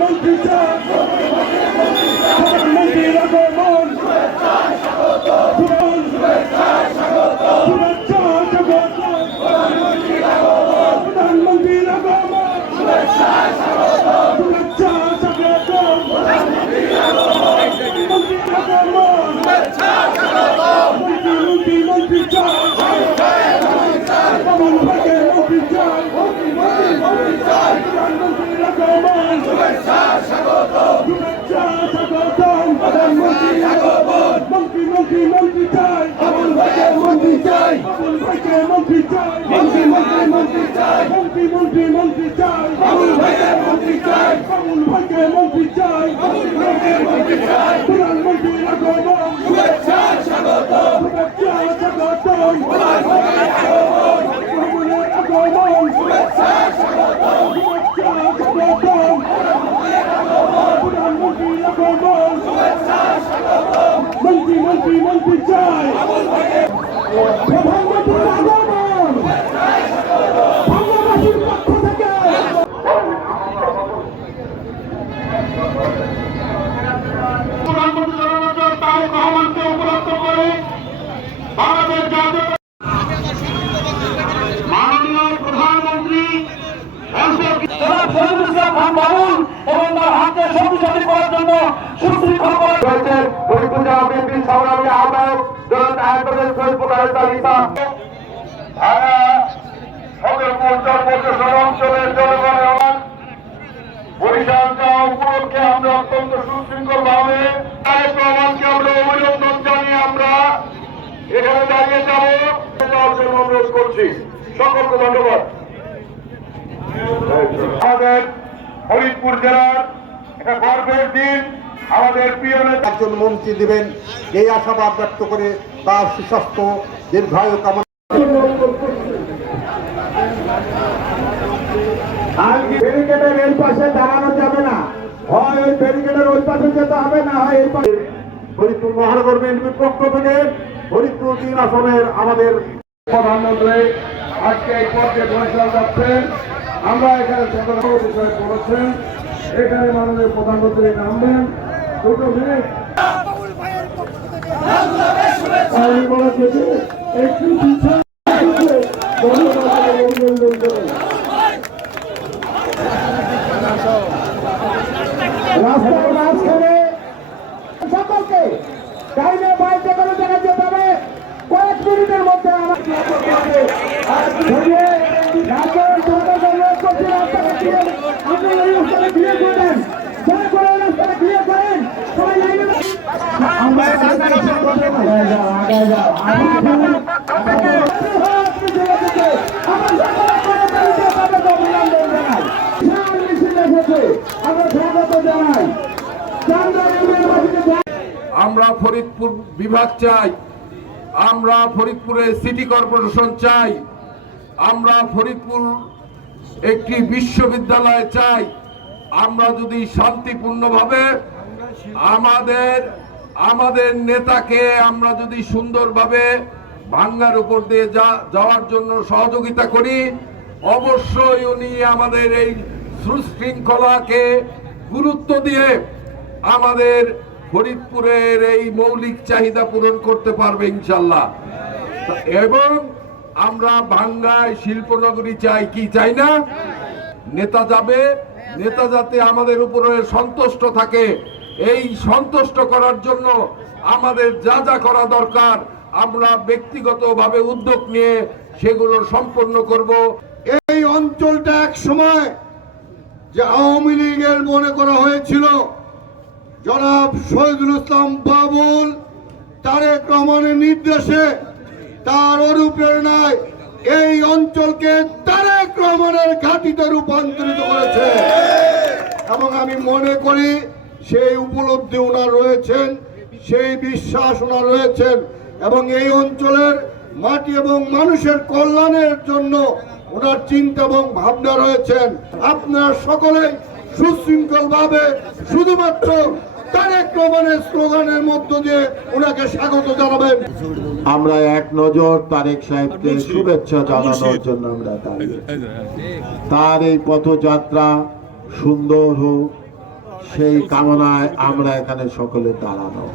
মন্ত্রী চাই প্রধানমন্ত্রী আগমন শুভেচ্ছা স্বাগত প্রধানমন্ত্রীর আগমন শুভেচ্ছা স্বাগত মন্ত্রী আগমন শুভেচ্ছা স্বাগত মন্ত্রী চাই কমল ভাইকে মন্ত্রী চাই প্রধানমন্ত্রীর আগমন শুভেচ্ছা স্বাগত প্রধানমন্ত্রী আগমন মন্ত্রী চাই কমল ভাইকে মন্ত্রী চাই মন্ত্রী চাই মন্ত্রী চাই মন্ত্রী চাই কমল ভাইকে মন্ত্রী চাই মন্ত্রী চাই প্রধানমন্ত্রীর আগমন শুভেচ্ছা স্বাগত প্রধানমন্ত্রীর আগমন শুভেচ্ছা স্বাগত প্রধানমন্ত্রীর আগমন শুভেচ্ছা স্বাগত মন্ত্রী চাই প্রধানমন্ত্রীর আগমন বাংলাদেশের পক্ষ থেকে প্রধানমন্ত্রী জননেতা তারেক রহমানকে উপলব্ধ করে বাংলাদেশ জাতীয় মাননীয় প্রধানমন্ত্রী এবং তার হাতে শক্তিশালী করার জন্য সুশৃঙ্খল রয়েছে হরিপুজা বিএনপি সংগ্রামী আহ্বায়ক জনতা আহ্বায়ক শহীদ প্রকাশ তালিকা অঞ্চলের জনগণ বরিশাল যাওয়া উপলক্ষে আমরা অত্যন্ত সুশৃঙ্খল ভাবে তারেক রহমানকে আমরা অভিনন্দন জানিয়ে আমরা এখানে দাঁড়িয়ে যাওয়ার জন্য অনুরোধ করছি। সকলকে ধন্যবাদ। আমাদের ফরিদপুর জেলার একটা গর্বের দিন, আমাদের প্রিয় নেতা একজন মন্ত্রী দিবেন এই আশাবাদ ব্যক্ত করে তার সুস্বাস্থ্য দীর্ঘায়ু কামনা। ব্যারিকেডের এই পাশে দাঁড়ানো যাবে না, হয় ওই ব্যারিকেডের ওই পাশে যেতে হবে, না হয় এই পাশে। ফরিদপুর মহানগর বিএনপির পক্ষ থেকে ফরিদপুর 3 আসনের আমাদের প্রধানমন্ত্রী আজকে এই পর্যায়ে বরিশাল যাচ্ছেন। আমরা এখানে সদর বিষয় করেছেন, এখানে মাননীয় প্রধানমন্ত্রী নামবেন। 2 মিনিট একটু রাস্তার মাঝখানে সকলকে গাড়িতে বাইরে করে দেখা যেতে হবে। কয়েক মিনিটের মধ্যে আমরা ফরিদপুর বিভাগ চাই, আমরা ফরিদপুরের সিটি কর্পোরেশন চাই, আমরা ফরিদপুর একটি বিশ্ববিদ্যালয় চাই। আমরা যদি শান্তিপূর্ণভাবে আমাদের নেতাকে আমরা যদি সুন্দরভাবে ভাঙ্গার উপর দিয়ে যাওয়ার জন্য সহযোগিতা করি, অবশ্যই উনি আমাদের এই সুশৃঙ্খলাকে গুরুত্ব দিয়ে আমাদের ফরিদপুরের এই মৌলিক চাহিদা পূরণ করতে পারবে ইনশাল্লাহ। এবং আমরা ভাঙ্গায় শিল্পনগরী চাই, কি চাই না? নেতা যাবে, নেতা যাতে আমাদের উপরে সন্তুষ্ট থাকে, এই সন্তুষ্ট করার জন্য আমাদের যা যা করা দরকার আমরা ব্যক্তিগতভাবে উদ্যোগ নিয়ে সেগুলো সম্পন্ন করব। এই অঞ্চলটা এক সময় যে আওয়ামী লীগের মনে করা হয়েছিল, জনাব শহীদুল ইসলাম বাবুল তারেক রহমানের নির্দেশে, তার অনুপ্রেরণায় এই অঞ্চলকে তারেক রহমানের ঘাঁটিতে রূপান্তরিত করেছে। এবং আমি মনে করি সেই উপলব্ধি ওনার রয়েছেন, সেই বিশ্বাস ওনার রয়েছেন, এবং এই অঞ্চলের মাটি এবং মানুষের কল্যাণের জন্য ওনার চিন্তা এবং ভাবনা রয়েছেন। আপনারা সকলে সুশৃঙ্খল ভাবে শুধুমাত্র তারেক রহমানের স্লোগানের মধ্য দিয়ে ওনাকে স্বাগত জানাবেন। আমরা এক নজর তারেক সাহেবকে শুভেচ্ছা জানানোর জন্য আমরা দাঁড়িয়ে। তার এই পথযাত্রা সুন্দর হোক, সেই কামনায় আমরা এখানে সকলে দাঁড়ানো।